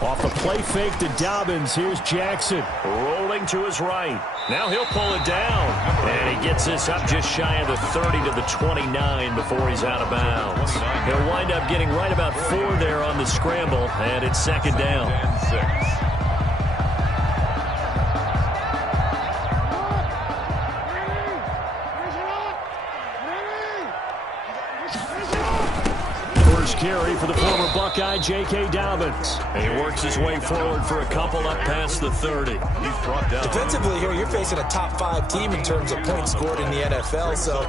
Off the play fake to Dobbins, here's Jackson. Rolling to his right. Now he'll pull it down. And he gets this up just shy of the 30 to the 29 before he's out of bounds. He'll wind up getting right about 4 there on the scramble, and it's second down. Carry for the former Buckeye, J.K. Dobbins. And he works his way forward for a couple up past the 30. He's brought down. Defensively here, you're facing a top-5 team in terms of points scored in the NFL. So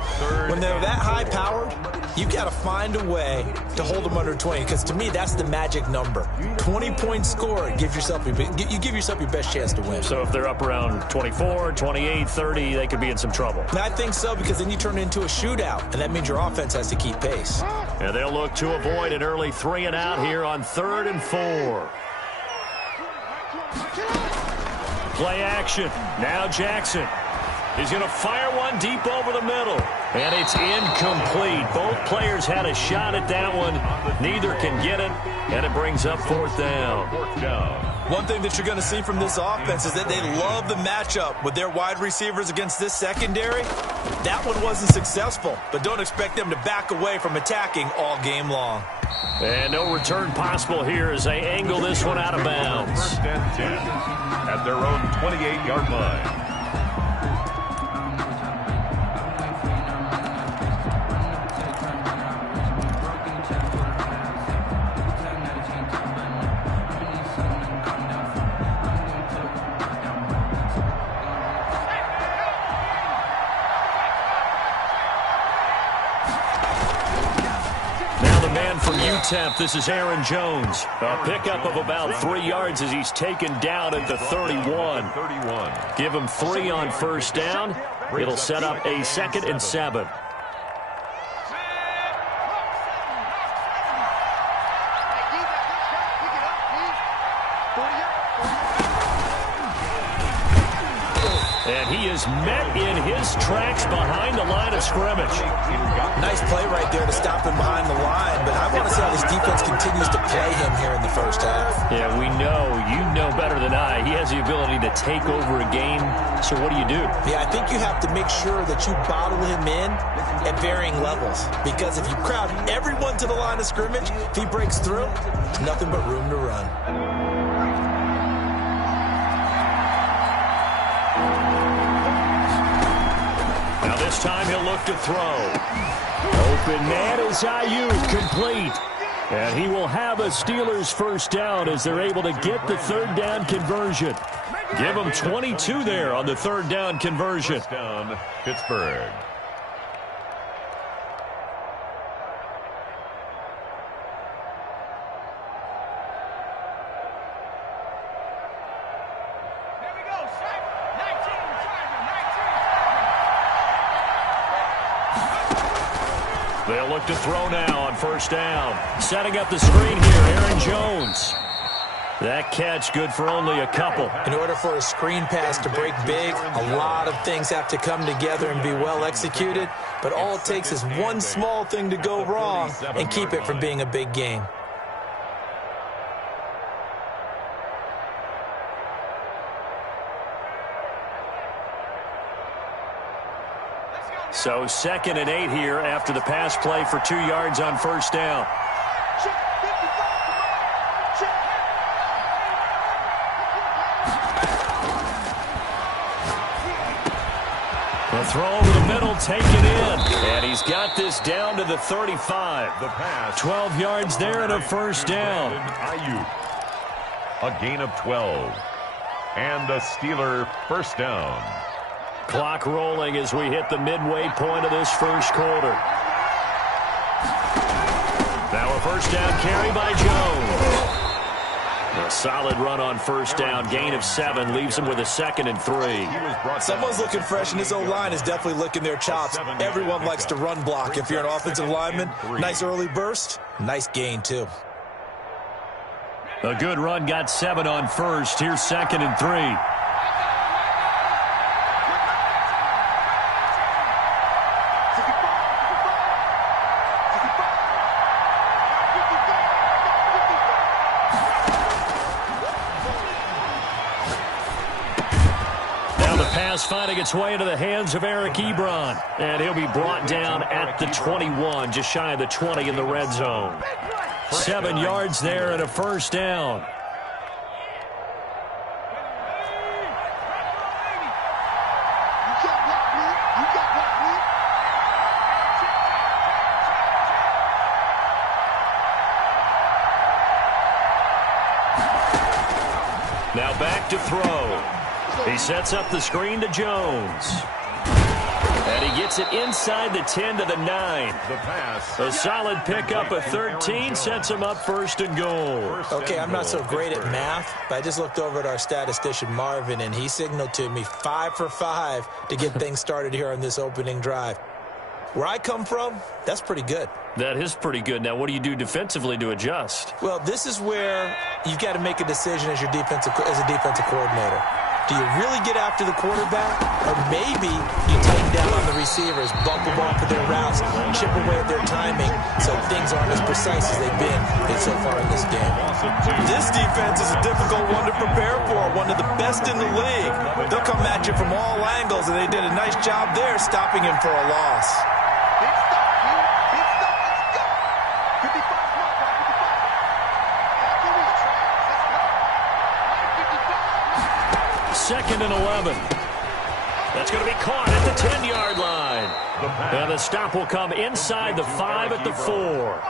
when they're that high-powered, you've got to find a way to hold them under 20. Because to me, that's the magic number. 20 points scored, you give yourself your best chance to win. So if they're up around 24, 28, 30, they could be in some trouble. I think so, because then you turn it into a shootout, and that means your offense has to keep pace. And they'll look to avoid an early 3 and out here on 3rd and 4. Play action. Now Jackson. He's going to fire one deep over the middle. And it's incomplete. Both players had a shot at that one. Neither can get it. And it brings up 4th down. One thing that you're going to see from this offense is that they love the matchup with their wide receivers against this secondary. That one wasn't successful, but don't expect them to back away from attacking all game long. And no return possible here as they angle this one out of bounds. 1st and 10 at their own 28-yard line. From UTEP, this is Aaron Jones. A pickup of about 3 yards as he's taken down at the 31. Give him 3 on 1st down. It'll set up a 2nd and 7. And he is met in his tracks behind the line of scrimmage. Nice play right there to stop him behind the line, but I want to see how this defense continues to play him here in the 1st half. Yeah, we know. You know better than I. He has the ability to take over a game. So what do you do? Yeah, I think you have to make sure that you bottle him in at varying levels. Because if you crowd everyone to the line of scrimmage, if he breaks through, there's nothing but room to run. This time he'll look to throw. Open man is Ayuk, complete. And he will have a Steelers 1st down as they're able to get the 3rd down conversion. Give them 22 there on the 3rd down conversion. 1st down, Pittsburgh. They'll look to throw now on 1st down. Setting up the screen here, Aaron Jones. That catch good for only a couple. In order for a screen pass to break big, a lot of things have to come together and be well executed. But all it takes is one small thing to go wrong and keep it from being a big game. So 2nd and 8 here after the pass play for 2 yards on 1st down. The throw over the middle, taken in. And he's got this down to the 35. The pass. 12 yards there and a 1st down. Ayuk. A gain of 12. And a Steeler 1st down. Clock rolling as we hit the midway point of this 1st quarter. Now a 1st down carry by Jones. A solid run on 1st down. Gain of 7 leaves him with a 2nd and 3. Someone's looking fresh, and this O-line is definitely licking their chops. Everyone likes to run block. If you're an offensive lineman, nice early burst, nice gain too. A good run, got 7 on 1st. Here's 2nd and 3. pass finding its way into the hands of Eric Ebron. And he'll be brought down at the 21, just shy of the 20 in the red zone. 7 yards there and a first down. Now back to throw. He sets up the screen to Jones. And he gets it inside the 10 to the 9. The pass. A solid pickup of 13 sets him up first and goal. Okay, I'm not so great at math, but I just looked over at our statistician, Marvin, and he signaled to me 5 for 5 to get things started here on this opening drive. Where I come from, that's pretty good. That is pretty good. Now, what do you do defensively to adjust? Well, this is where you've got to make a decision as a defensive coordinator. Do you really get after the quarterback? Or maybe you tighten down on the receivers, bump them off of their routes, chip away at their timing so things aren't as precise as they've been so far in this game. This defense is a difficult one to prepare for, one of the best in the league. They'll come at you from all angles, and they did a nice job there stopping him for a loss. Second and 11. That's going to be caught at the 10-yard line. And the stop will come inside the 5 at the 4.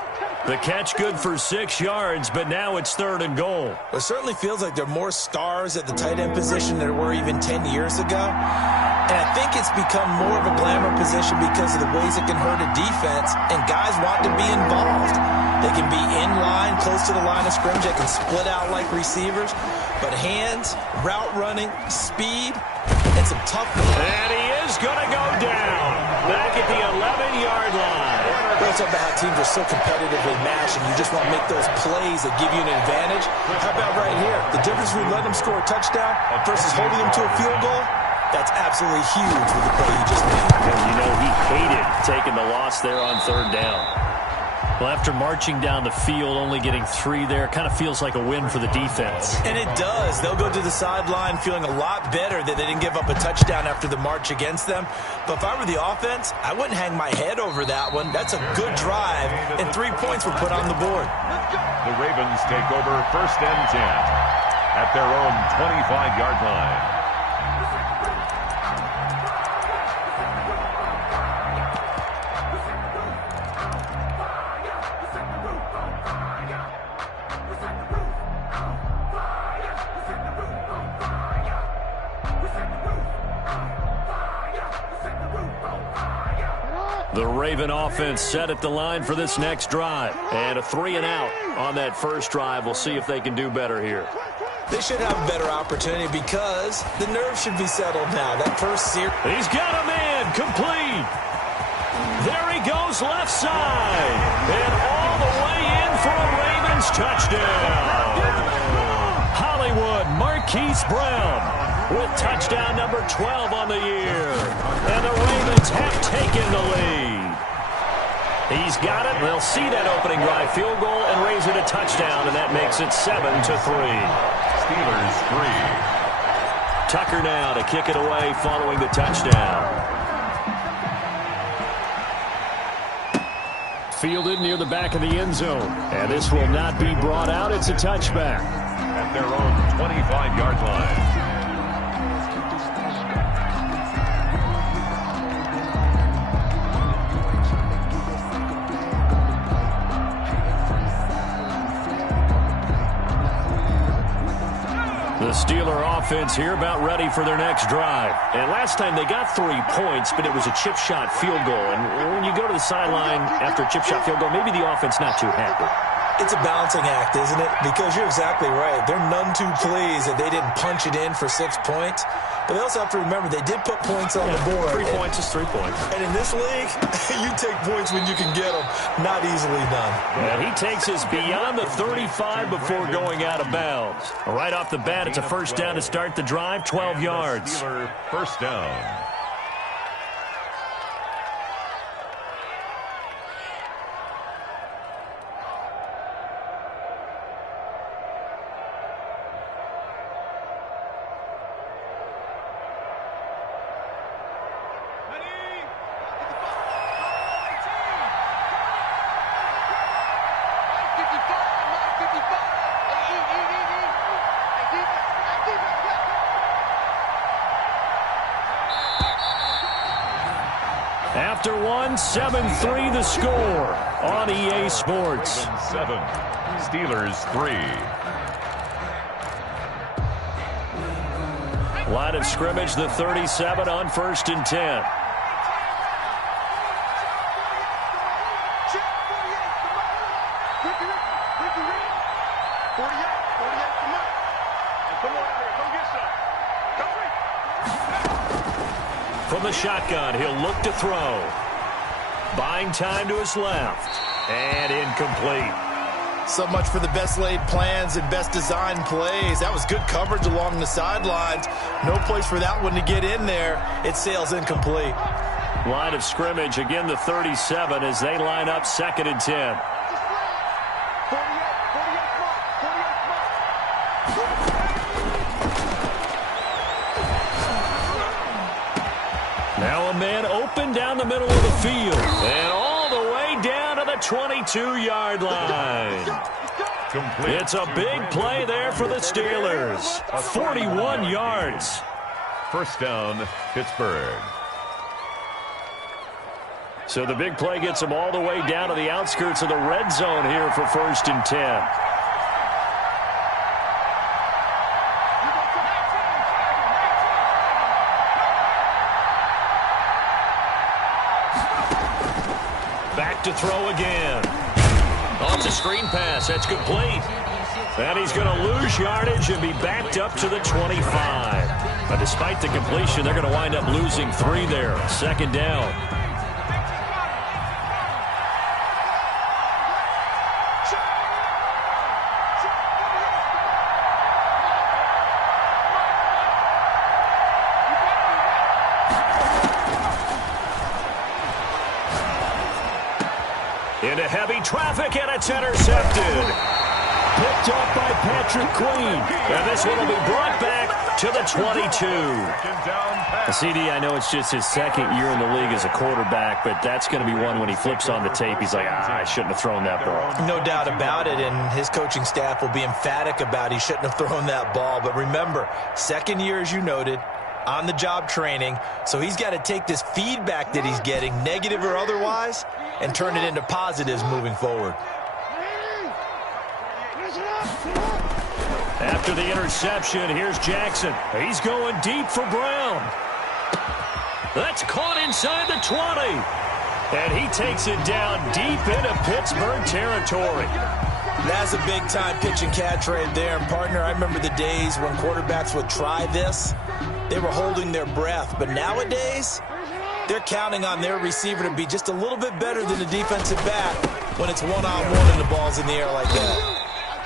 The catch good for 6 yards, but now it's third and goal. It certainly feels like there are more stars at the tight end position than there were even 10 years ago. And I think it's become more of a glamour position because of the ways it can hurt a defense, and guys want to be involved. They can be in line, close to the line of scrimmage. They can split out like receivers. But hands, route running, speed, and some toughness. And he is going to go down back at the 11-yard line. That's about how teams are so competitively matched, and you just want to make those plays that give you an advantage. How about right here? The difference between letting them score a touchdown versus holding them to a field goal, that's absolutely huge with the play he just made. And you know he hated taking the loss there on third down. Well, after marching down the field, only getting 3 there, kind of feels like a win for the defense. And it does. They'll go to the sideline feeling a lot better that they didn't give up a touchdown after the march against them. But if I were the offense, I wouldn't hang my head over that one. That's a good drive, and 3 points were put on the board. The Ravens take over first and 10 at their own 25-yard line. The Raven offense set at the line for this next drive. And a 3 and out on that first drive. We'll see if they can do better here. They should have a better opportunity because the nerves should be settled now. That first series. He's got a man complete. There he goes left side. And all the way in for a Ravens touchdown. Hollywood Marquise Brown with touchdown number 12 on the year. And the Ravens have taken the lead. He's got it. They'll see that opening drive field goal and raise it a touchdown, and that makes it 7-3. Steelers 3. Tucker now to kick it away following the touchdown. Fielded near the back of the end zone. And this will not be brought out. It's a touchback. At their own 25-yard line. The Steeler offense here about ready for their next drive. And last time they got 3 points, but it was a chip shot field goal. And when you go to the sideline after a chip shot field goal, maybe the offense not too happy. It's a balancing act, isn't it? Because you're exactly right. They're none too pleased that they didn't punch it in for 6 points. But they also have to remember they did put points on the board. 3 points is 3 points. And in this league, you take points when you can get them. Not easily done. And he takes us beyond the 35 before going out of bounds. Right off the bat, it's a first down to start the drive, 12 yards. Steeler first down. 7-3 the score on EA Sports. 7, Steelers 3. Line of scrimmage, the 37 on 1st and 10. From the shotgun, he'll look to throw. Buying time to his left. And incomplete. So much for the best laid plans and best designed plays. That was good coverage along the sidelines. No place for that one to get in there. It sails incomplete. Line of scrimmage, again the 37 as they line up 2nd and 10. Now a man open down the middle of the field. And all the way down to the 22-yard line. It's a big play there for the Steelers. 41 yards. First down, Pittsburgh. So the big play gets them all the way down to the outskirts of the red zone here for 1st and 10. Back to throw again. Oh, it's a screen pass. That's complete. And he's going to lose yardage and be backed up to the 25. But despite the completion, they're going to wind up losing 3 there. 2nd down. Into heavy traffic, and it's intercepted. Picked up by Patrick Queen. And this one will be brought back to the 22. CD, I know it's just his 2nd year in the league as a quarterback, but that's going to be one when he flips on the tape. He's like, I shouldn't have thrown that ball. No doubt about it, and his coaching staff will be emphatic about he shouldn't have thrown that ball. But remember, 2nd year, as you noted, on-the-job training, so he's got to take this feedback that he's getting, negative or otherwise, and turn it into positives moving forward. After the interception, here's Jackson. He's going deep for Brown. That's caught inside the 20. And he takes it down deep into Pittsburgh territory. That's a big-time pitch and catch right there. And, partner, I remember the days when quarterbacks would try this. They were holding their breath. But nowadays, they're counting on their receiver to be just a little bit better than the defensive back when it's one-on-one and the ball's in the air like that.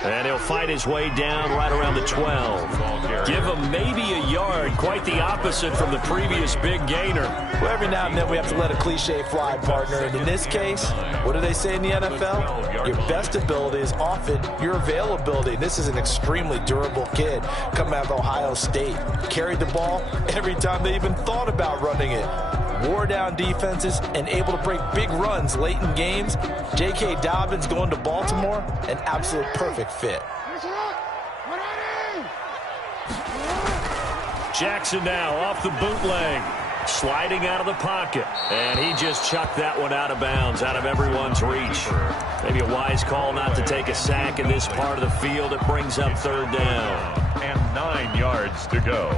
And he'll fight his way down right around the 12. Give him maybe a yard, quite the opposite from the previous big gainer. Well, every now and then we have to let a cliche fly, partner. And in this case, what do they say in the NFL? Your best ability is often your availability. This is an extremely durable kid coming out of Ohio State. Carried the ball every time they even thought about running it. Wore down defenses and able to break big runs late in games. J.K. Dobbins going to Baltimore, an absolute perfect fit. Jackson now off the bootleg, sliding out of the pocket. And he just chucked that one out of bounds, out of everyone's reach. Maybe a wise call not to take a sack in this part of the field. It brings up 3rd down. And 9 yards to go.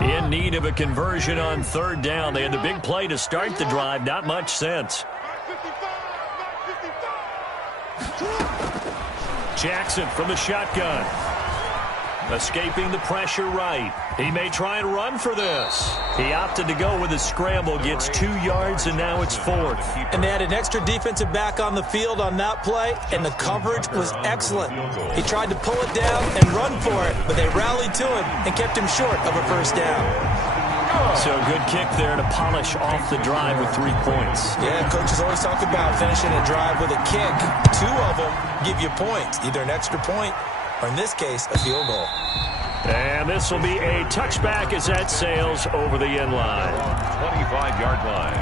In need of a conversion on 3rd down. They had the big play to start the drive. Not much sense. Jackson from the shotgun. Escaping the pressure right. He may try and run for this. He opted to go with a scramble. Gets 2 yards, and now it's 4th. And they had an extra defensive back on the field on that play, and the coverage was excellent. He tried to pull it down and run for it, but they rallied to him and kept him short of a 1st down. So a good kick there to polish off the drive with 3 points. Yeah, coaches always talk about finishing a drive with a kick. 2 of them give you points, either an extra point or, in this case, a field goal. And this will be a touchback as that sails over the end line. 25-yard line.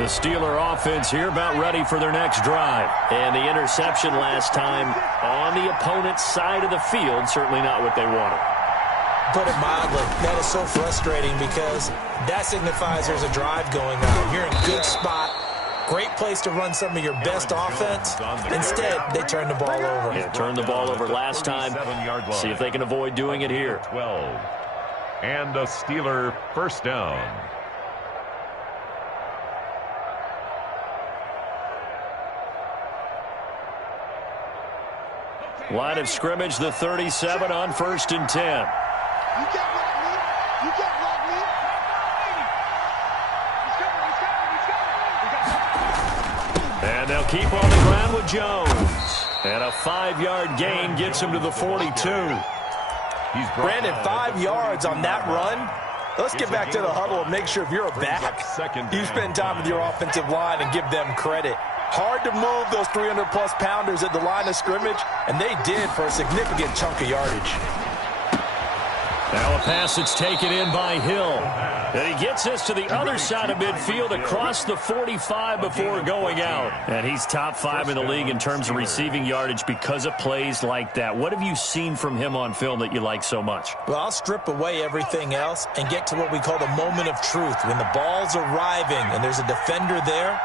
The Steeler offense here about ready for their next drive. And the interception last time on the opponent's side of the field, certainly not what they wanted. Put it mildly, that is so frustrating because that signifies there's a drive going on. You're in a good spot. Great place to run some of your best offense. Instead, they turn the ball over. Yeah, turned the ball over last time. See if they can avoid doing it here. 12. And a Steeler first down. Line of scrimmage, the 37 on 1st and 10. You get block me. You get block me. And they'll keep on the ground with Jones. And a 5-yard gain gets him to the 42. Brandon, 5 yards on that run. Let's get back to the huddle and make sure if you're a back, you spend time with your offensive line and give them credit. Hard to move those 300-plus pounders at the line of scrimmage, and they did for a significant chunk of yardage. Now a pass that's taken in by Hill. And he gets us to the other side of midfield across the 45 before going out. And he's top 5 in the league in terms of receiving yardage because of plays like that. What have you seen from him on film that you like so much? Well, I'll strip away everything else and get to what we call the moment of truth. When the ball's arriving and there's a defender there,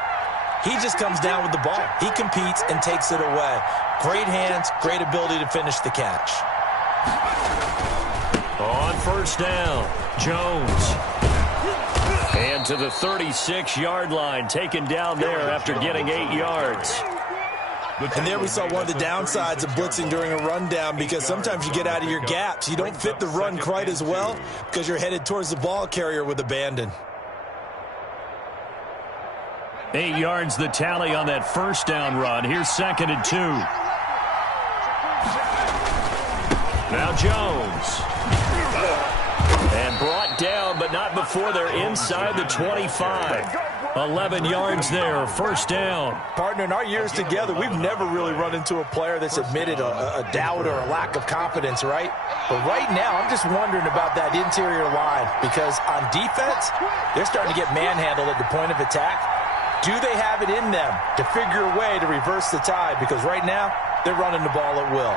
he just comes down with the ball. He competes and takes it away. Great hands, great ability to finish the catch. On 1st down, Jones. And to the 36-yard line, taken down there after getting 8 yards. And there we saw one of the downsides of blitzing during a rundown because sometimes you get out of your gaps. You don't fit the run quite as well because you're headed towards the ball carrier with abandon. 8 yards the tally on that 1st down run. Here's 2nd and 2. Now Jones. And brought down, but not before they're inside the 25. 11 yards there, 1st down. Partner, in our years together, we've never really run into a player that's admitted a doubt or a lack of confidence, right? But right now, I'm just wondering about that interior line because on defense, they're starting to get manhandled at the point of attack. Do they have it in them to figure a way to reverse the tide? Because right now, they're running the ball at will.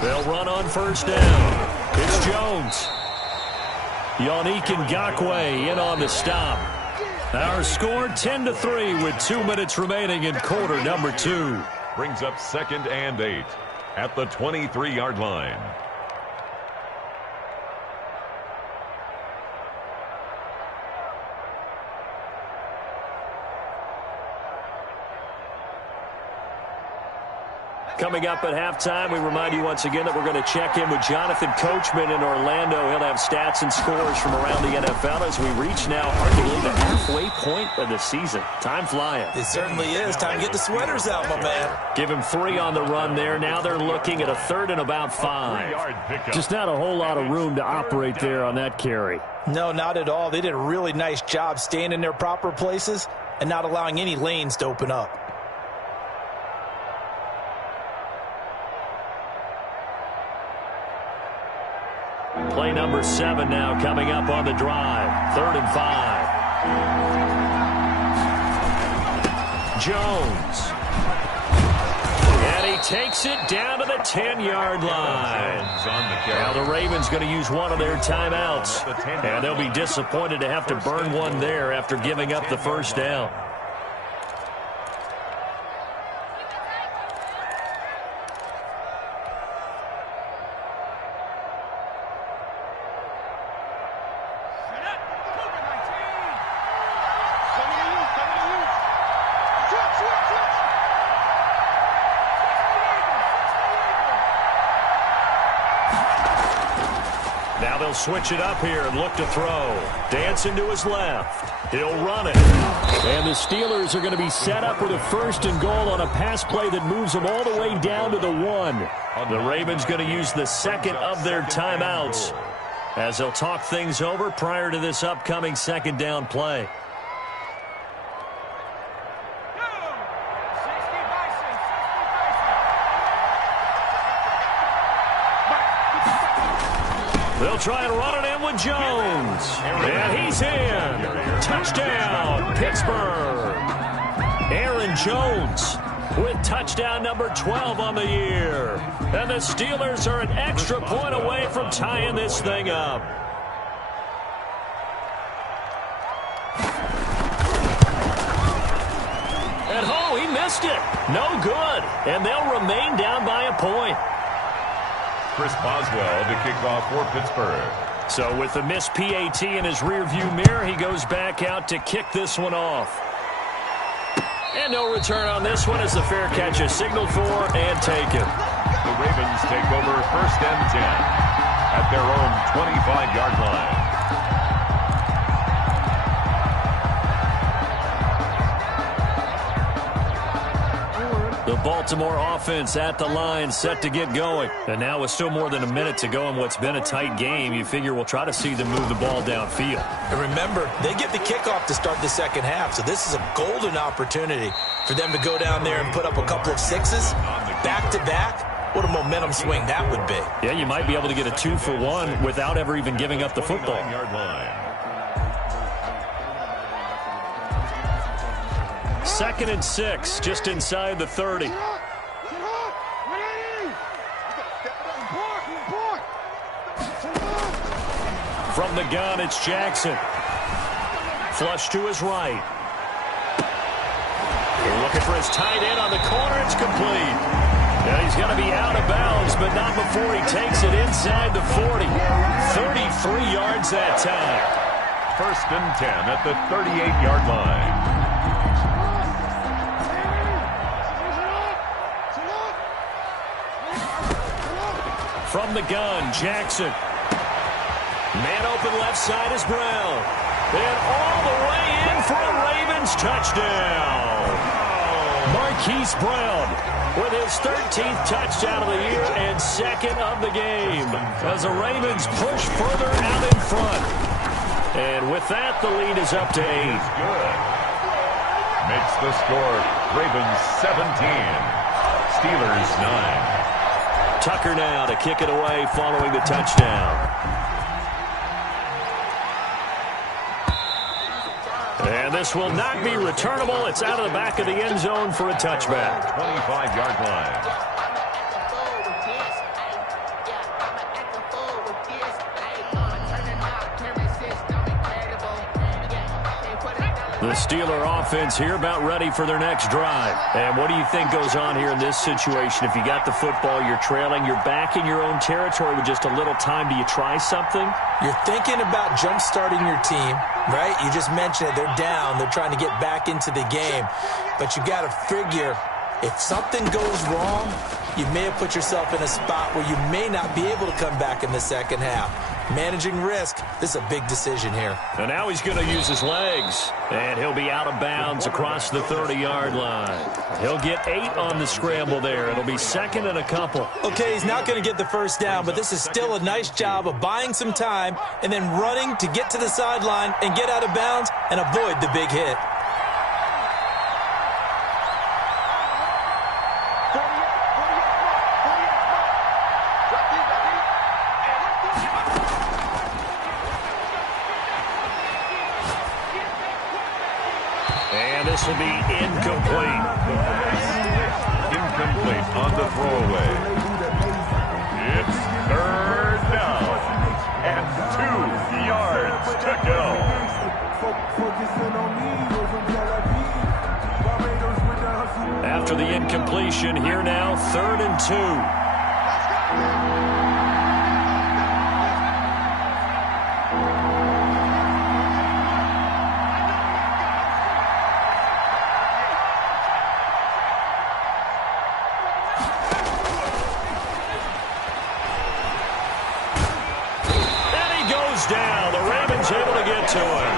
They'll run on 1st down. It's Jones. Yannick Ngakoue in on the stop. Our score 10-3 with 2 minutes remaining in quarter number 2. Brings up 2nd and 8 at the 23-yard line. Coming up at halftime, we remind you once again that we're going to check in with Jonathan Coachman in Orlando. He'll have stats and scores from around the NFL as we reach now arguably the halfway point of the season. Time flying. It certainly is. Time to get the sweaters out, my man. Give him 3 on the run there. Now they're looking at a 3rd and about 5. Just not a whole lot of room to operate there on that carry. No, not at all. They did a really nice job staying in their proper places and not allowing any lanes to open up. Play number 7 now coming up on the drive. 3rd and 5. Jones. And he takes it down to the 10-yard line. Now the Ravens going to use one of their timeouts. And they'll be disappointed to have to burn one there after giving up the 1st down. Now they'll switch it up here and look to throw. Dancing to his left. He'll run it. And the Steelers are going to be set up with a 1st and goal on a pass play that moves them all the way down to the 1. The Ravens going to use the 2nd of their timeouts as they'll talk things over prior to this upcoming 2nd down play. They'll try and run it in with Jones. And he's in. Touchdown, Pittsburgh. Aaron Jones with touchdown number 12 on the year. And the Steelers are an extra point away from tying this thing up. And oh, he missed it. No good. And they'll remain down by a point. Chris Boswell to kick off for Pittsburgh. So with the missed PAT in his rearview mirror, he goes back out to kick this one off. And no return on this one as the fair catch is signaled for and taken. The Ravens take over 1st and 10 at their own 25-yard line. The Baltimore offense at the line, set to get going. And now with still more than a minute to go in what's been a tight game, you figure we'll try to see them move the ball downfield. And remember, they get the kickoff to start the second half, so this is a golden opportunity for them to go down there and put up a couple of sixes back-to-back. What a momentum swing that would be. Yeah, you might be able to get a 2-for-1 without ever even giving up the football. 29-yard line. 2nd and 6, just inside the 30. From the gun, it's Jackson. Flush to his right. They're looking for his tight end on the corner. It's complete. And he's going to be out of bounds, but not before he takes it inside the 40. 33 yards that time. 1st and 10 at the 38-yard line. From the gun, Jackson. Man open left side is Brown. And all the way in for a Ravens touchdown. Marquise Brown with his 13th touchdown of the year and 2nd of the game as the Ravens push further out in front. And with that, the lead is up to 8. Good. Makes the score Ravens 17, Steelers 9. Tucker now to kick it away following the touchdown. And this will not be returnable. It's out of the back of the end zone for a touchback. 25-yard line. The Steeler offense here about ready for their next drive. And what do you think goes on here in this situation? If you got the football, you're trailing, you're back in your own territory with just a little time. Do you try something? You're thinking about jump-starting your team, right? You just mentioned it. They're down. They're trying to get back into the game. But you got to figure if something goes wrong, you may have put yourself in a spot where you may not be able to come back in the second half. Managing risk, this is a big decision here. And now he's going to use his legs. And he'll be out of bounds across the 30-yard line. He'll get 8 on the scramble there. It'll be 2nd and a couple. Okay, he's not going to get the first down, but this is still a nice job of buying some time and then running to get to the sideline and get out of bounds and avoid the big hit. This will be incomplete. Incomplete on the throwaway. It's 3rd down and 2 yards to go. After the incompletion, here now, 3rd and 2. Down. The Ravens able to get to him.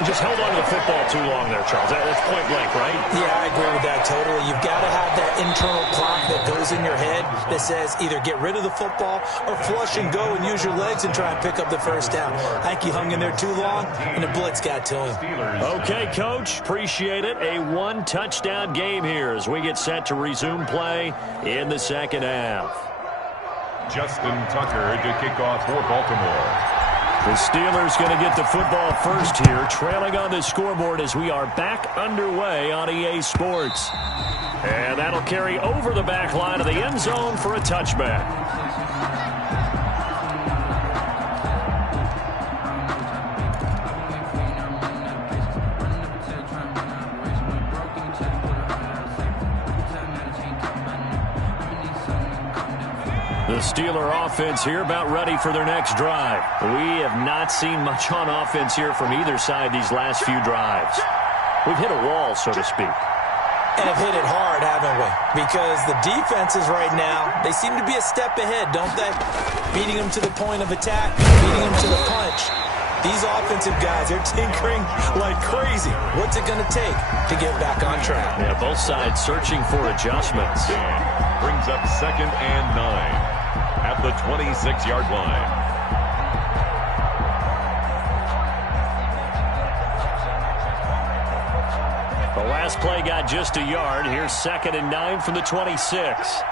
He just held on to the football too long there, Charles. That's point blank, right? Yeah, I agree with that totally. You've got to have that internal clock that goes in your head that says either get rid of the football or flush and go and use your legs and try and pick up the first down. I think he hung in there too long, and the blitz got to him. Okay, Coach. Appreciate it. A 1-touchdown game here as we get set to resume play in the second half. Justin Tucker to kick off for Baltimore. The Steelers going to get the football first here, trailing on the scoreboard as we are back underway on EA Sports. And that'll carry over the back line of the end zone for a touchback. The Steeler offense here about ready for their next drive. We have not seen much on offense here from either side these last few drives. We've hit a wall, so to speak. And have hit it hard, haven't we? Because the defenses right now, they seem to be a step ahead, don't they? Beating them to the point of attack, beating them to the punch. These offensive guys, they're tinkering like crazy. What's it going to take to get back on track? Yeah, both sides searching for adjustments. Brings up 2nd and 9 at the 26-yard line. The last play got just a yard. Here's 2nd and 9 from the 26.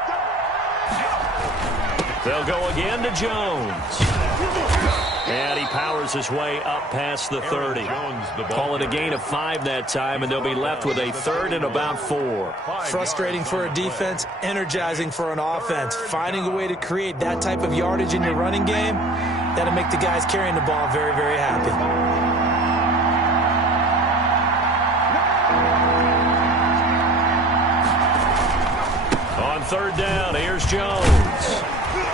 They'll go again to Jones. And he powers his way up past the 30. Call it a gain of 5 that time, and they'll be left with a 3rd and about 4. Frustrating for a defense, energizing for an offense. Finding a way to create that type of yardage in your running game, that'll make the guys carrying the ball very, very happy. On 3rd down, here's Jones.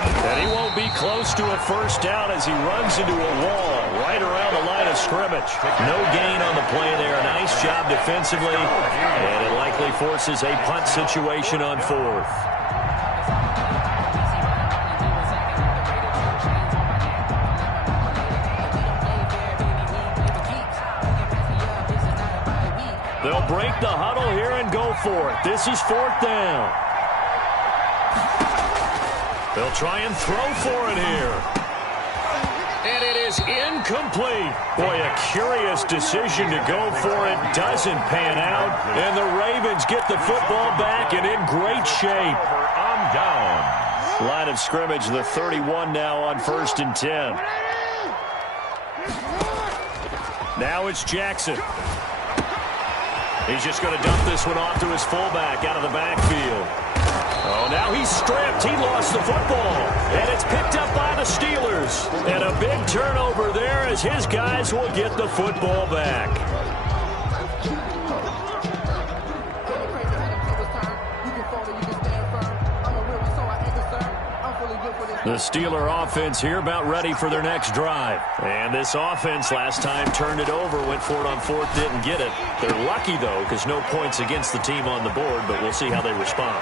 And he won't be close to a first down as he runs into a wall right around the line of scrimmage. No gain on the play there. Nice job defensively. And it likely forces a punt situation on 4th. They'll break the huddle here and go for it. This is 4th down. They'll try and throw for it here. And it is incomplete. Boy, a curious decision to go for it. Doesn't pan out. And the Ravens get the football back and in great shape. On down. Line of scrimmage, the 31 now on 1st and 10. Now it's Jackson. He's just going to dump this one off to his fullback out of the backfield. Oh, now he's stripped. He lost the football. And it's picked up by the Steelers. And a big turnover there as his guys will get the football back. The Steeler offense here about ready for their next drive. And this offense last time turned it over, went for it on 4th, didn't get it. They're lucky, though, because no points against the team on the board, but we'll see how they respond.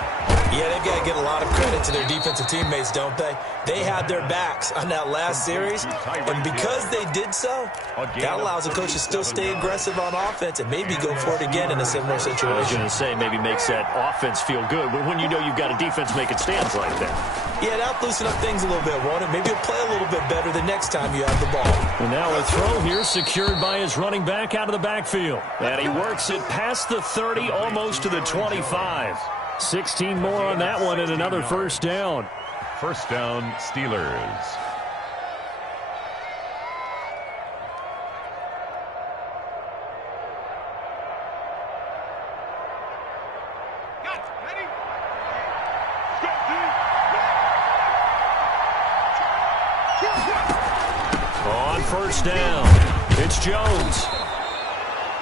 Yeah, they've got to get a lot of credit to their defensive teammates, don't they? They had their backs on that last series, and because they did so, that allows the coach to still stay aggressive on offense and maybe go for it again in a similar situation. I was going to say maybe makes that offense feel good, but when you know you've got a defense making stands like that. Yeah, that'll loosen up things a little bit, won't it? Maybe he'll play a little bit better the next time you have the ball. And now a throw here secured by his running back out of the backfield. And he works it past the 30, almost to the 25. 16 more on that one and another first down. First down, Steelers. On first down, it's Jones.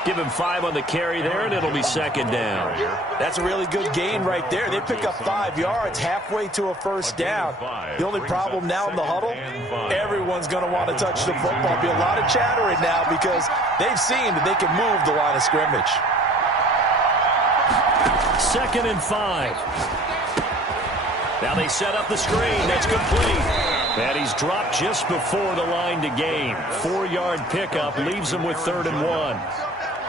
Give him 5 on the carry there, and it'll be 2nd down. That's a really good gain right there. They pick up 5 yards halfway to a first down. The only problem now in the huddle, everyone's going to want to touch the football. Be a lot of chattering now because they've seen that they can move the line of scrimmage. 2nd and 5. Now they set up the screen. That's complete. And he's dropped just before the line to gain. 4-yard pickup leaves him with 3rd and 1.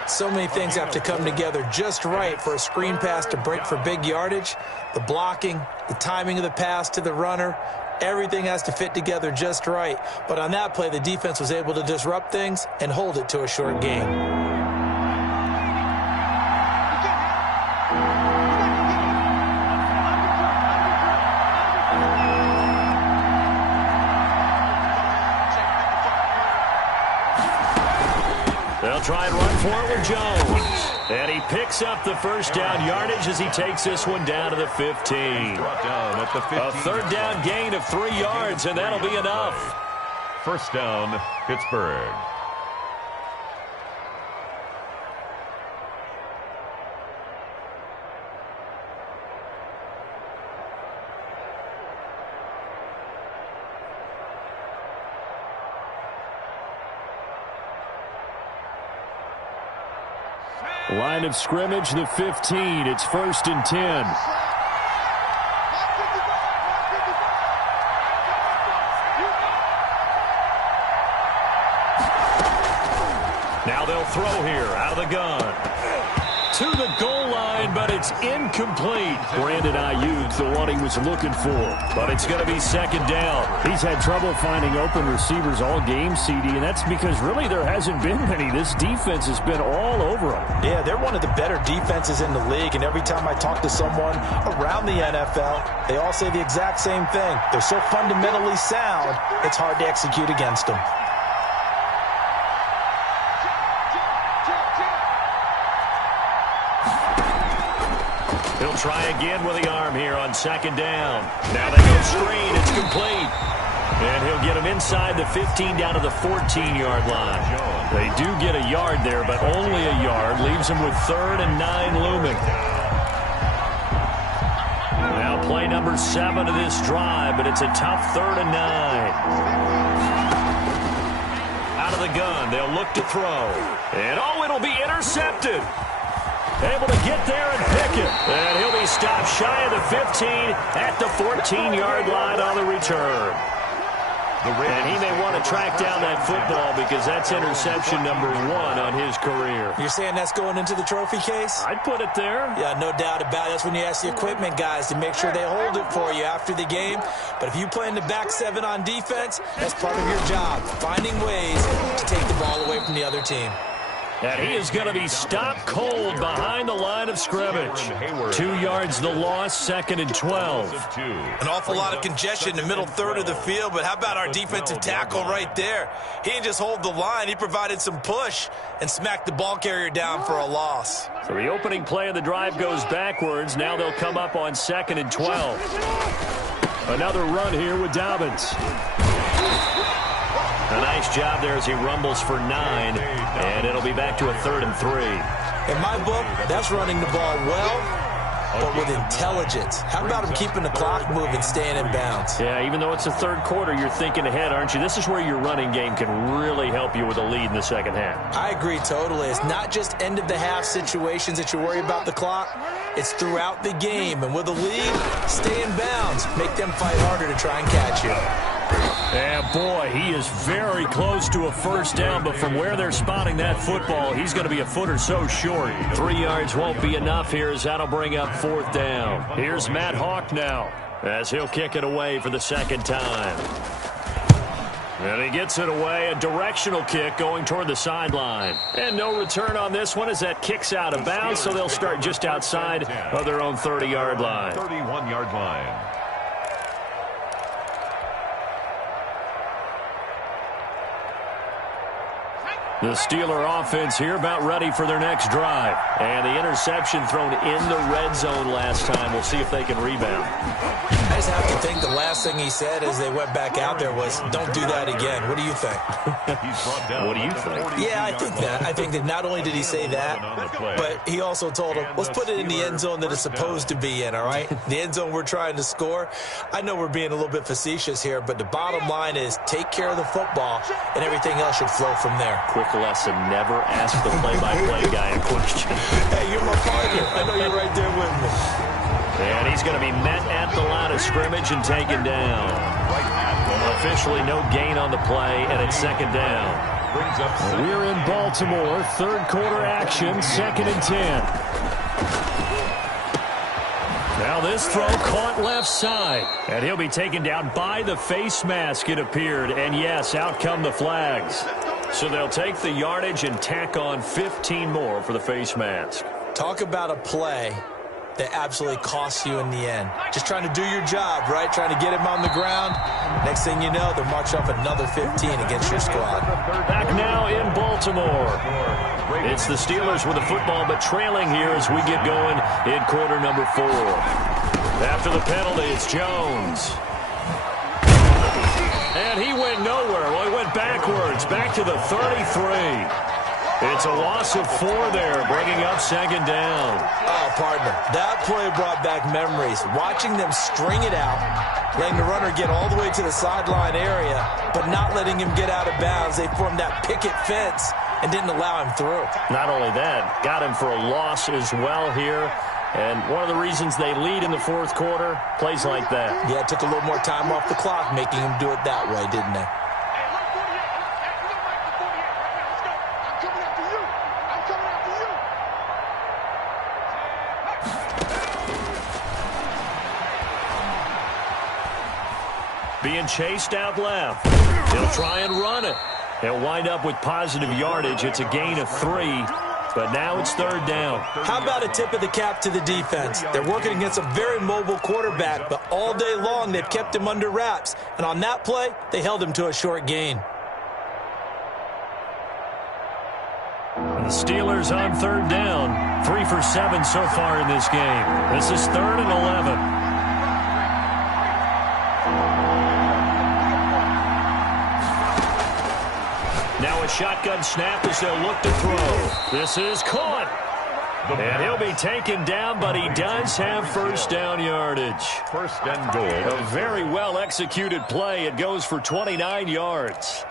So many things have to come together just right for a screen pass to break for big yardage. The blocking, the timing of the pass to the runner, everything has to fit together just right. But on that play, the defense was able to disrupt things and hold it to a short gain. They'll try and run for it with Jones. And he picks up the first down yardage as he takes this one down to the 15. A third down gain of 3 yards, and that'll be enough. First down, Pittsburgh. Line of scrimmage, the 15. It's 1st and 10. Now they'll throw here out of the gun. To the goal line, but it's incomplete. Brandon Ayuk, the one he was looking for. But it's going to be 2nd down. He's had trouble finding open receivers all game, CD, and that's because really there hasn't been many. This defense has been all over him. Yeah, they're one of the better defenses in the league, and every time I talk to someone around the NFL, they all say the exact same thing. They're so fundamentally sound, it's hard to execute against them. He'll try again with the arm here on 2nd down. Now they go screen. It's complete. And he'll get him inside the 15 down to the 14-yard line. They do get a yard there, but only a yard. Leaves him with 3rd and 9 looming. Now play number 7 of this drive, but it's a tough 3rd and 9. Out of the gun. They'll look to throw. And, oh, it'll be intercepted. Able to get there and pick it. And he'll be stopped shy of the 15 at the 14-yard line on the return. And he may want to track down that football because that's interception number 1 on his career. You're saying that's going into the trophy case? I'd put it there. Yeah, no doubt about it. That's when you ask the equipment guys to make sure they hold it for you after the game. But if you play in the back 7 on defense, that's part of your job, finding ways to take the ball away from the other team. And he is going to be stopped cold behind the line of scrimmage. 2 yards the loss, 2nd and 12. An awful lot of congestion in the middle third of the field, but how about our defensive tackle right there? He didn't just hold the line, he provided some push and smacked the ball carrier down for a loss. So the opening play of the drive goes backwards. Now they'll come up on 2nd and 12. Another run here with Dobbins. A nice job there as he rumbles for 9, and it'll be back to a 3rd and 3. In my book, that's running the ball well, but with intelligence. How about him keeping the clock moving, staying in bounds? Yeah, even though it's the 3rd quarter, you're thinking ahead, aren't you? This is where your running game can really help you with a lead in the 2nd half. I agree totally. It's not just end-of-the-half situations that you worry about the clock. It's throughout the game, and with a lead, stay in bounds. Make them fight harder to try and catch you. Yeah, boy, he is very close to a 1st down, but from where they're spotting that football, he's going to be a foot or so short. 3 yards won't be enough here as that'll bring up 4th down. Here's Matt Hawk now as he'll kick it away for the 2nd time. And he gets it away, a directional kick going toward the sideline. And no return on this one as that kicks out of bounds, so they'll start just outside of their own 30-yard line. 31-yard line. The Steeler offense here about ready for their next drive. And the interception thrown in the red zone last time. We'll see if they can rebound. I just have to think the last thing he said as they went back out there was, don't do that again. What do you think? What do you think? Yeah, I think that. I think that not only did he say that, but he also told him, let's put it in the end zone that it's supposed to be in, all right? The end zone we're trying to score. I know we're being a little bit facetious here, but the bottom line is take care of the football, and everything else should flow from there. Quick lesson, never ask the play-by-play guy a question. Hey, you're my partner. I know you're right there with me. And he's going to be met at the line of scrimmage and taken down. Officially no gain on the play, and it's 2nd down. We're in Baltimore, 3rd quarter action, 2nd and 10. Now this throw caught left side, and he'll be taken down by the face mask, it appeared. And yes, out come the flags. So they'll take the yardage and tack on 15 more for the face mask. Talk about a play they absolutely cost you in the end. Just trying to do your job, right? Trying to get him on the ground. Next thing you know, they'll march off another 15 against your squad. Back now in Baltimore. It's the Steelers with the football, but trailing here as we get going in quarter number 4. After the penalty, it's Jones. And he went nowhere. Well, he went backwards, back to the 33. It's a loss of 4 there, bringing up second down. Oh, partner, that play brought back memories. Watching them string it out, letting the runner get all the way to the sideline area, but not letting him get out of bounds. They formed that picket fence and didn't allow him through. Not only that, got him for a loss as well here. And one of the reasons they lead in the fourth quarter, plays like that. Yeah, it took a little more time off the clock, making him do it that way, didn't they? Being chased out left. He'll try and run it. He'll wind up with positive yardage. It's a gain of 3, but now it's third down. How about a tip of the cap to the defense? They're working against a very mobile quarterback, but all day long they've kept him under wraps. And on that play, they held him to a short gain. The Steelers on third down. 3 for 7 so far in this game. This is 3rd and 11. Now a shotgun snap as they'll look to throw. This is caught. And he'll be taken down, but he does have first down yardage. First and goal. A very well-executed play. It goes for 29 yards.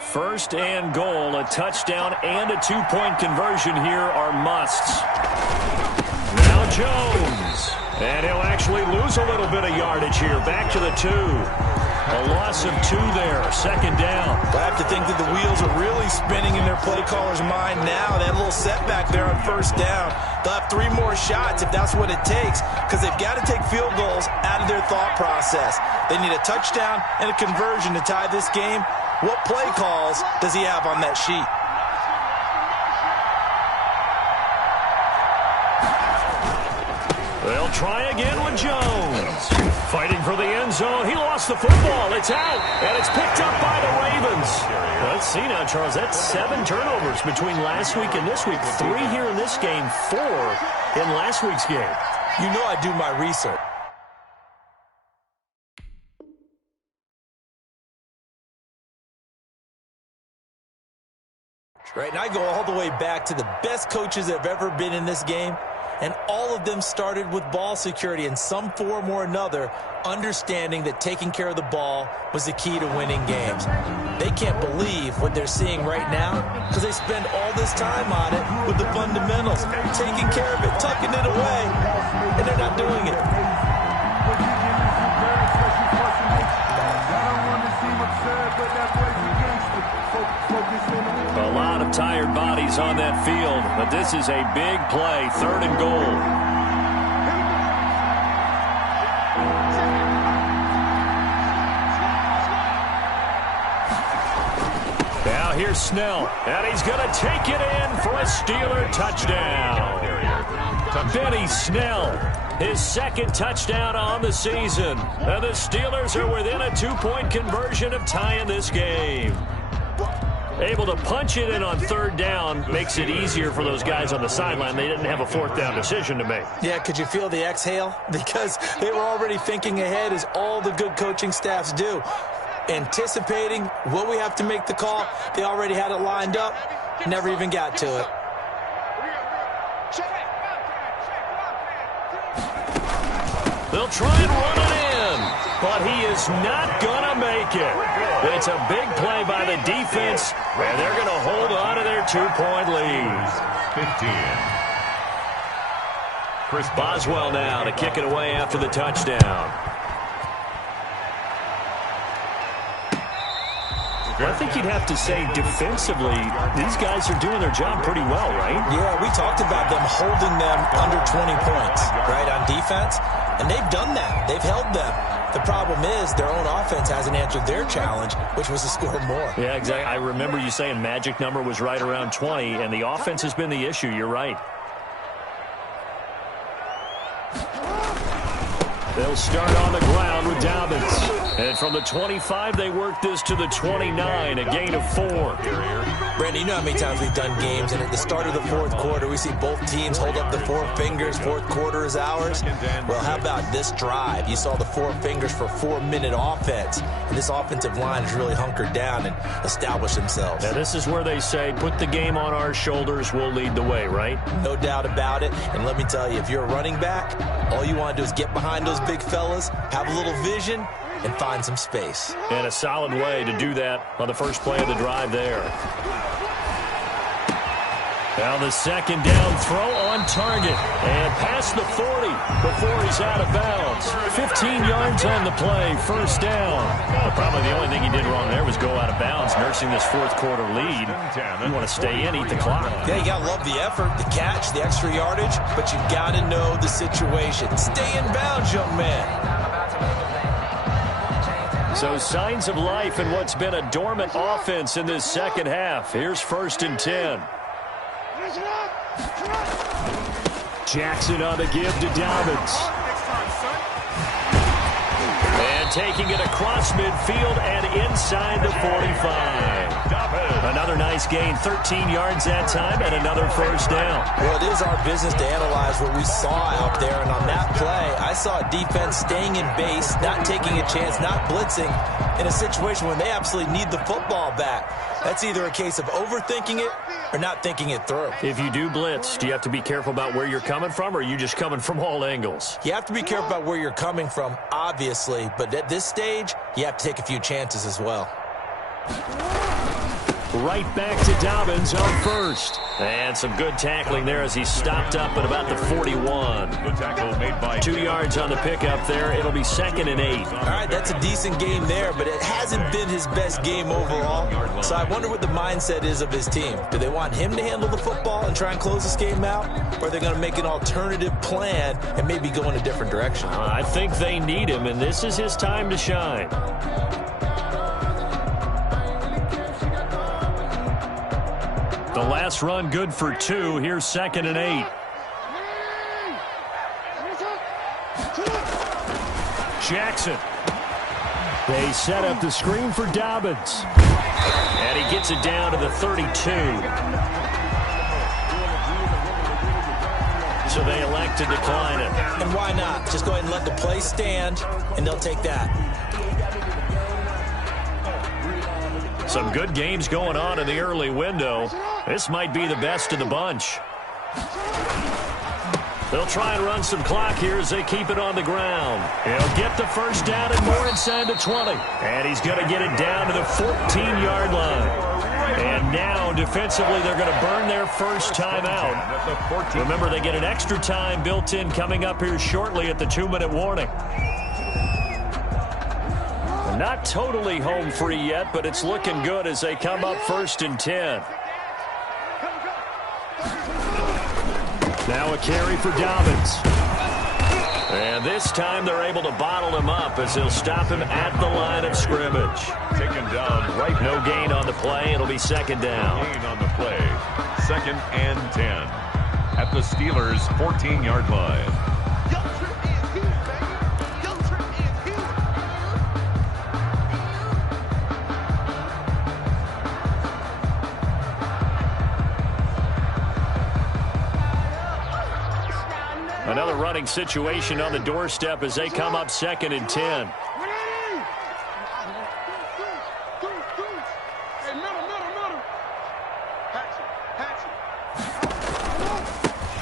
First and goal, a touchdown and a 2-point conversion here are musts. Now Jones. And he'll actually lose a little bit of yardage here. Back to the 2. A loss of 2 there. Second down. I have to think that the wheels are really spinning in their play caller's mind now. That little setback there on first down. They'll have 3 more shots if that's what it takes, because they've got to take field goals out of their thought process. They need a touchdown and a conversion to tie this game. What play calls does he have on that sheet? They'll try again with Jones. Fighting for the end zone. He lost the football. It's out, and it's picked up by the Ravens. Let's see now, Charles. That's 7 turnovers between last week and this week. 3 here in this game, 4 in last week's game. You know I do my research. Right, and I go all the way back to the best coaches that have ever been in this game, and all of them started with ball security in some form or another, understanding that taking care of the ball was the key to winning games. They can't believe what they're seeing right now because they spend all this time on it with the fundamentals, taking care of it, tucking it away, and they're not doing it. A lot of tired bodies on that field, but this is a big play, 3rd and goal. Now here's Snell, and he's going to take it in for a Steeler touchdown. Benny Snell, his 2nd touchdown on the season. And the Steelers are within a 2-point conversion of tying this game. Able to punch it in on 3rd down makes it easier for those guys on the sideline. They didn't have a 4th down decision to make. Yeah, could you feel the exhale? Because they were already thinking ahead, as all the good coaching staffs do. Anticipating, will we have to make the call? They already had it lined up, never even got to it. They'll try and run it in, but he is not going to make it. It's a big play by the defense, and they're going to hold on to their 2-point lead. 15. Chris Boswell now to kick it away after the touchdown. I think you'd have to say defensively, these guys are doing their job pretty well, right? Yeah, we talked about them holding them under 20 points, right? On on defense, and they've done that. They've held them. The problem is their own offense hasn't answered their challenge, which was to score more. Yeah, exactly. I remember you saying magic number was right around 20, and the offense has been the issue. You're right. They'll start on the ground with Dobbins. And from the 25, they work this to the 29, a gain of 4. Brandon, you know how many times we've done games, and at the start of the fourth quarter, we see both teams hold up the 4 fingers, fourth quarter is ours. Well, how about this drive? You saw the 4 fingers for 4-minute offense, and this offensive line has really hunkered down and established themselves. Now, this is where they say, put the game on our shoulders, we'll lead the way, right? No doubt about it, and let me tell you, if you're a running back, all you want to do is get behind those big fellas, have a little vision, and find some space. And a solid way to do that on the first play of the drive there. Now the second down throw on target. And past the 40 before he's out of bounds. 15 yards on the play, first down. Well, probably the only thing he did wrong there was go out of bounds, nursing this fourth quarter lead. You want to stay in, eat the clock. Yeah, you got to love the effort, the catch, the extra yardage, but you got to know the situation. Stay in bounds, young man. So signs of life in what's been a dormant offense in this second half. Here's 1st and 10. Jackson on the give to Dobbins. And taking it across midfield and inside the 45. Another nice gain, 13 yards that time, and another first down. Well, it is our business to analyze what we saw out there, and on that play, I saw a defense staying in base, not taking a chance, not blitzing, in a situation when they absolutely need the football back. That's either a case of overthinking it or not thinking it through. If you do blitz, do you have to be careful about where you're coming from, or are you just coming from all angles? You have to be careful about where you're coming from, obviously, but at this stage, you have to take a few chances as well. Right back to Dobbins on first. And some good tackling there as he stopped up at about the 41. Good tackle made by 2 yards on the pickup there. It'll be 2nd and 8. All right, that's a decent game there, but it hasn't been his best game overall. So I wonder what the mindset is of his team. Do they want him to handle the football and try and close this game out? Or are they going to make an alternative plan and maybe go in a different direction? I think they need him, and this is his time to shine. The last run good for 2. Here's 2nd and 8. Jackson. They set up the screen for Dobbins. And he gets it down to the 32. So they elect to decline it. And why not? Just go ahead and let the play stand, and they'll take that. Some good games going on in the early window. This might be the best of the bunch. They'll try and run some clock here as they keep it on the ground. He'll get the first down and more inside the 20. And he's going to get it down to the 14-yard line. And now, defensively, they're going to burn their first time out. Remember, they get an extra time built in coming up here shortly at the 2-minute warning. Not totally home free yet, but it's looking good as they come up 1st and 10. Now a carry for Dobbins. And this time they're able to bottle him up as they'll stop him at the line of scrimmage. taken down right. No gain on the play. It'll be 2nd down. Gain on the play. 2nd and 10 at the Steelers' 14-yard line. Another running situation on the doorstep as they come up 2nd and 10.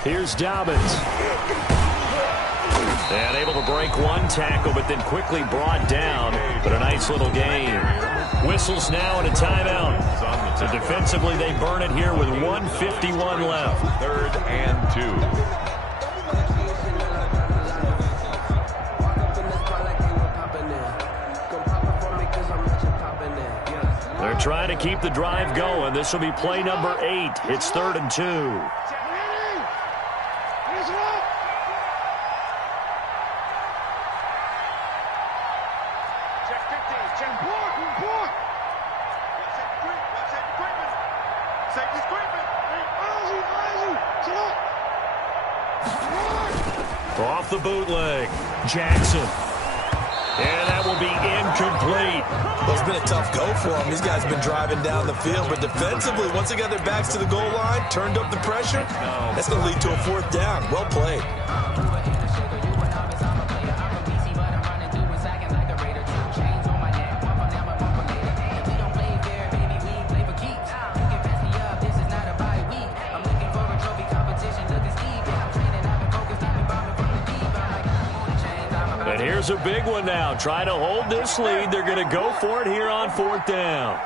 Here's Dobbins. And able to break one tackle, but then quickly brought down. But a nice little gain. Whistles now and a timeout. So defensively, they burn it here with 1:51 left. 3rd and 2. They're trying to keep the drive going. This will be play number 8. It's 3rd and 2. off the bootleg. Jackson. And that will be incomplete. Well, it's been a tough go for him. These guys have been driving down the field, but defensively, once they got their backs to the goal line, turned up the pressure, that's going to lead to a 4th down. Well played. Here's a big one now. Try to hold this lead. They're going to go for it here on 4th down.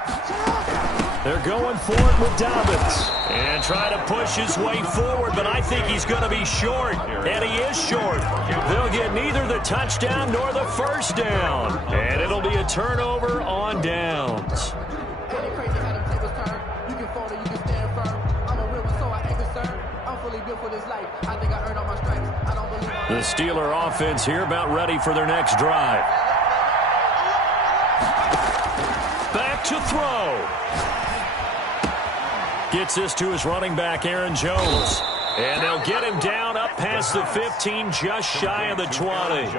They're going for it with Dobbins. And try to push his way forward, but I think he's going to be short. And he is short. They'll get neither the touchdown nor the 1st down. And it'll be a turnover on downs. The Steeler offense here about ready for their next drive. Back to throw. Gets this to his running back, Aaron Jones. And they'll get him down up past the 15, just shy of the 20.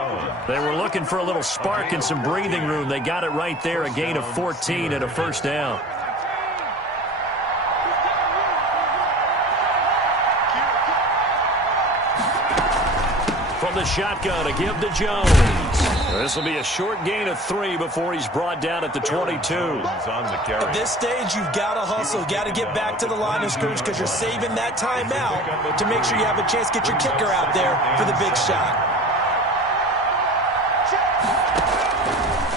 They were looking for a little spark and some breathing room. They got it right there, a gain of 14 and a 1st down. From the shotgun to give to Jones. This will be a short gain of 3 before he's brought down at the 22. At this stage, you've got to hustle. Got to get back to the line of scrimmage because you're saving that timeout to make sure you have a chance to get your kicker out there for the big shot.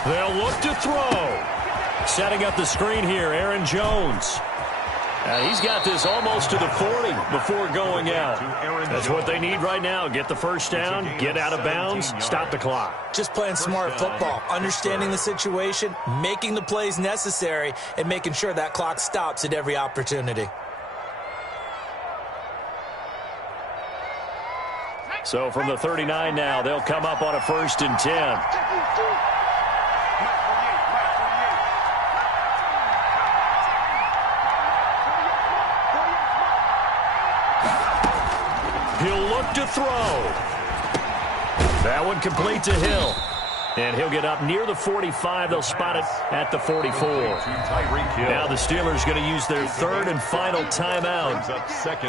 They'll look to throw. Setting up the screen here, Aaron Jones. He's got this almost to the 40 before going out. That's what they need right now. Get the 1st down, get out of bounds, stop the clock. Just playing smart football, understanding the situation, making the plays necessary, and making sure that clock stops at every opportunity. So from the 39 now, they'll come up on a 1st and 10. He'll look to throw. That one complete to Hill. And he'll get up near the 45. They'll spot it at the 44. Now the Steelers going to use their 3rd and final timeout,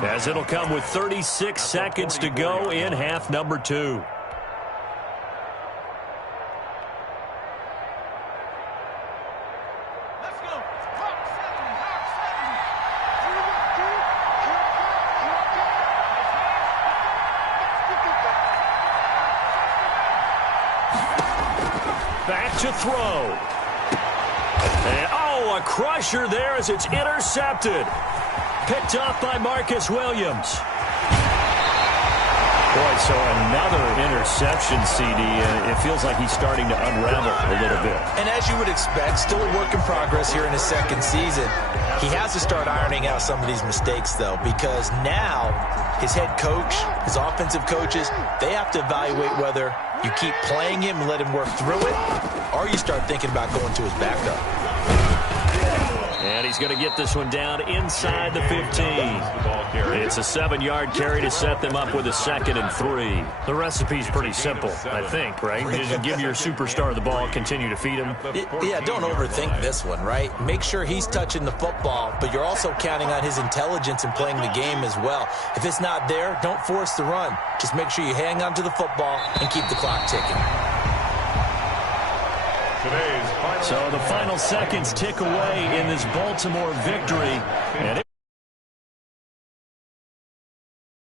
as it'll come with 36 seconds to go in half number 2. Back to throw. And, oh, a crusher there as it's intercepted. Picked off by Marcus Williams. Boy, so another interception, CD, and it feels like he's starting to unravel a little bit. And as you would expect, still a work in progress here in his 2nd season. He has to start ironing out some of these mistakes, though, because now his head coach, his offensive coaches, they have to evaluate whether you keep playing him and let him work through it, or you start thinking about going to his backup. And he's going to get this one down inside the 15. It's a 7-yard carry to set them up with a 2nd and 3. The recipe's pretty simple, I think, right? Just give your superstar the ball, continue to feed him. Yeah, don't overthink this one, right? Make sure he's touching the football, but you're also counting on his intelligence in playing the game as well. If it's not there, don't force the run. Just make sure you hang on to the football and keep the clock ticking. So the final seconds tick away in this Baltimore victory,